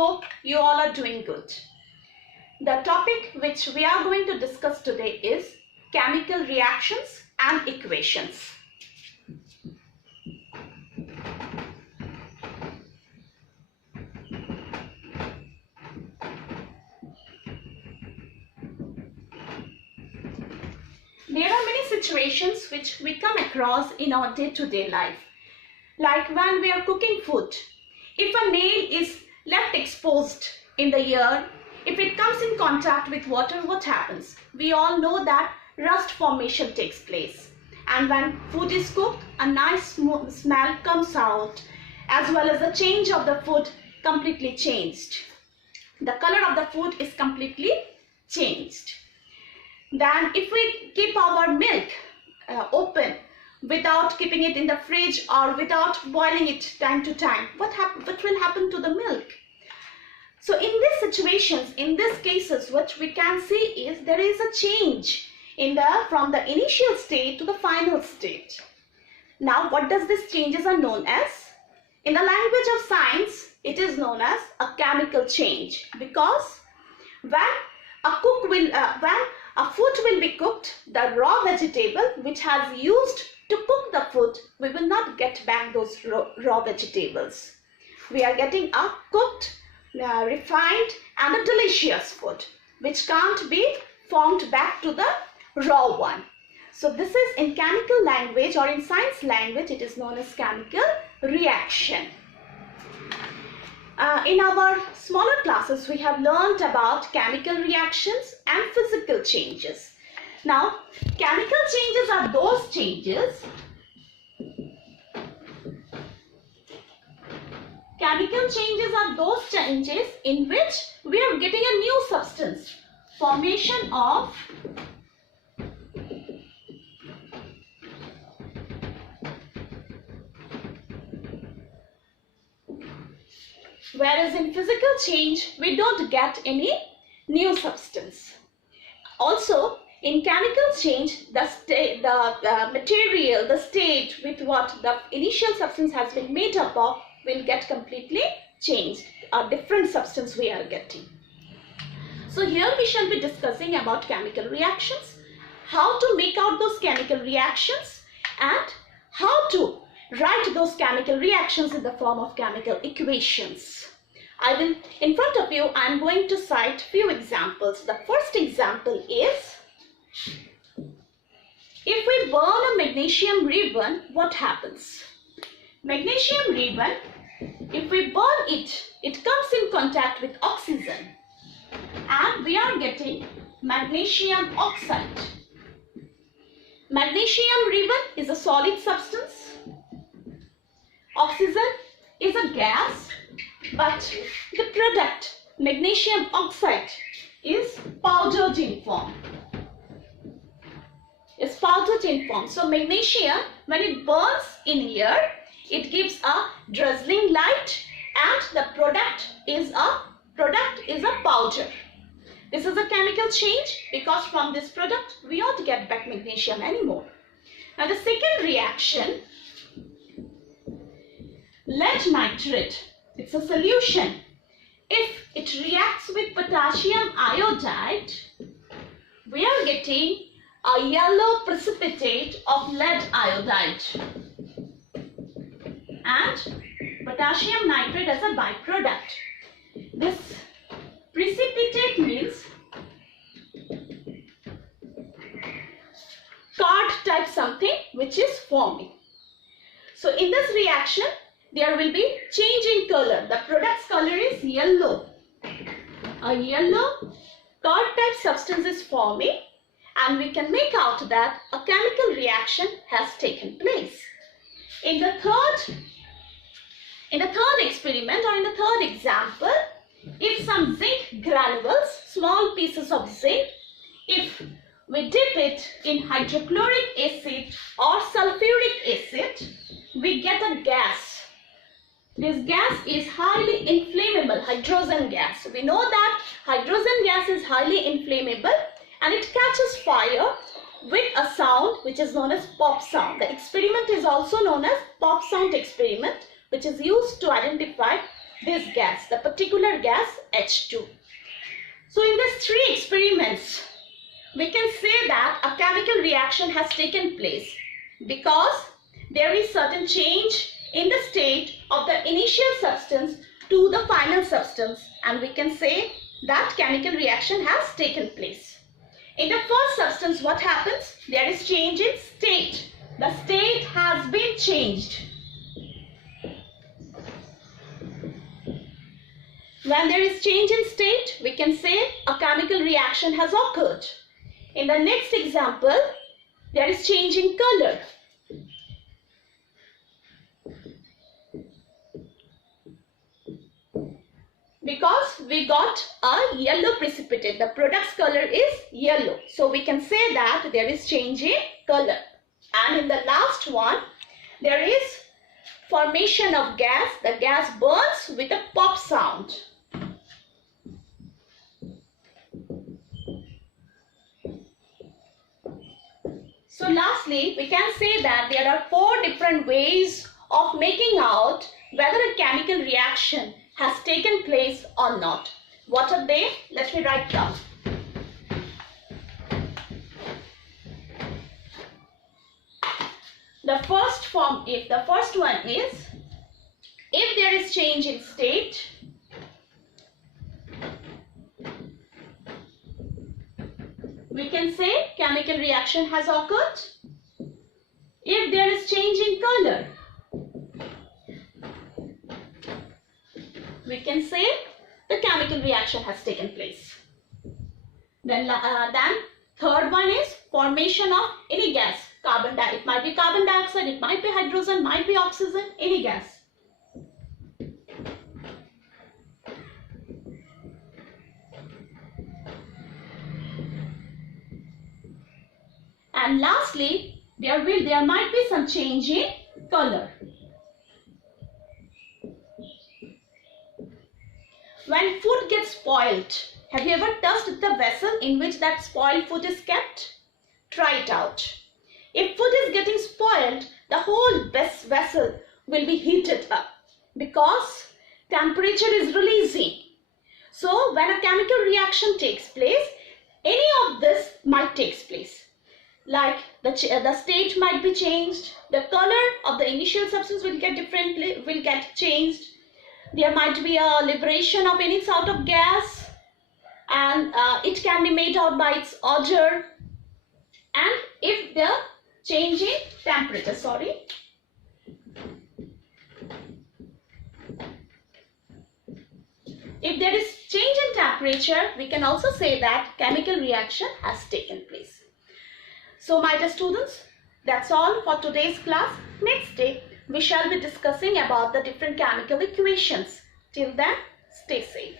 Hope you all are doing good. The topic which we are going to discuss today is chemical reactions and equations. There are many situations which we come across in our day-to-day life. Like when we are cooking food, if a nail is left exposed in the ear, if it comes in contact with water, what happens? We all know that rust formation takes place. And when food is cooked, a nice smell comes out, as well as the change of the food completely changed. The color of the food is completely changed. Then if we keep our milk open without keeping it in the fridge or without boiling it time to time, what will happen to the milk? So in these situations, in these cases, what we can see is there is a change from the initial state to the final state. Now what does these changes are known as? In the language of science, it is known as a chemical change, because when a food will be cooked, the raw vegetable which has used to cook the food, we will not get back those raw vegetables. We are getting a cooked, refined and a delicious food which can't be formed back to the raw one. So this is in chemical language, or in science language, it is known as chemical reaction. In our smaller classes, we have learned about chemical reactions and physical changes. Now, chemical changes are those changes. Chemical changes are those changes in which we are getting a new substance. Formation of whereas in physical change, we don't get any new substance. Also, in chemical change, the material, the state with what the initial substance has been made up of will get completely changed. A different substance we are getting. So here we shall be discussing about chemical reactions, how to make out those chemical reactions, and how to write those chemical reactions in the form of chemical equations. In front of you, I am going to cite few examples. The first example is, if we burn a magnesium ribbon, what happens? Magnesium ribbon, if we burn it, it comes in contact with oxygen and we are getting magnesium oxide. Magnesium ribbon is a solid substance. Oxygen is a gas, but the product, magnesium oxide, is powdered in form. So magnesium, when it burns in air, it gives a dazzling light, and the product is a powder. This is a chemical change, because from this product we don't get back magnesium anymore. Now the second reaction, lead nitrate, it's a solution. If it reacts with potassium iodide, we are getting a yellow precipitate of lead iodide and potassium nitrate as a byproduct. This precipitate means card type something which is forming. So in this reaction, there will be change in color. The product's color is yellow. A yellow card type substance is forming, and we can make out that a chemical reaction has taken place. In the third experiment, or in the third example, if some zinc granules, small pieces of zinc, if we dip it in hydrochloric acid or sulfuric acid, we get a gas. This gas is highly inflammable, hydrogen gas. We know that hydrogen gas is highly inflammable, and it catches fire with a sound which is known as pop sound. The experiment is also known as pop sound experiment, which is used to identify this gas, the particular gas H2. So in these three experiments, we can say that a chemical reaction has taken place because there is certain change in the state of the initial substance to the final substance, and we can say that chemical reaction has taken place. In the first substance, what happens? There is change in state. The state has been changed. When there is change in state, we can say a chemical reaction has occurred. In the next example, there is change in color. Because we got a yellow precipitate, the product's color is yellow. So we can say that there is change in color. And in the last one, there is formation of gas. The gas burns with a pop sound. So lastly, we can say that there are 4 different ways of making out whether a chemical reaction has taken place or not. What are they? Let me write down. The first one is, if there is change in state, we can say chemical reaction has occurred. If there is change in color, we can say the chemical reaction has taken place. Then third one is formation of any gas. It might be carbon dioxide, it might be hydrogen, might be oxygen, any gas. And lastly, there might be some change in color. When food gets spoiled, have you ever touched the vessel in which that spoiled food is kept? Try it out. If food is getting spoiled, the whole vessel will be heated up because temperature is releasing. So when a chemical reaction takes place, any of this might take place. Like the state might be changed, the color of the initial substance will get changed. There might be a liberation of any sort of gas, and it can be made out by its odor. And if the change in temperature, if there is change in temperature, we can also say that chemical reaction has taken place. So my dear students, that's all for today's class. Next day, we shall be discussing about the different chemical equations. Till then, stay safe.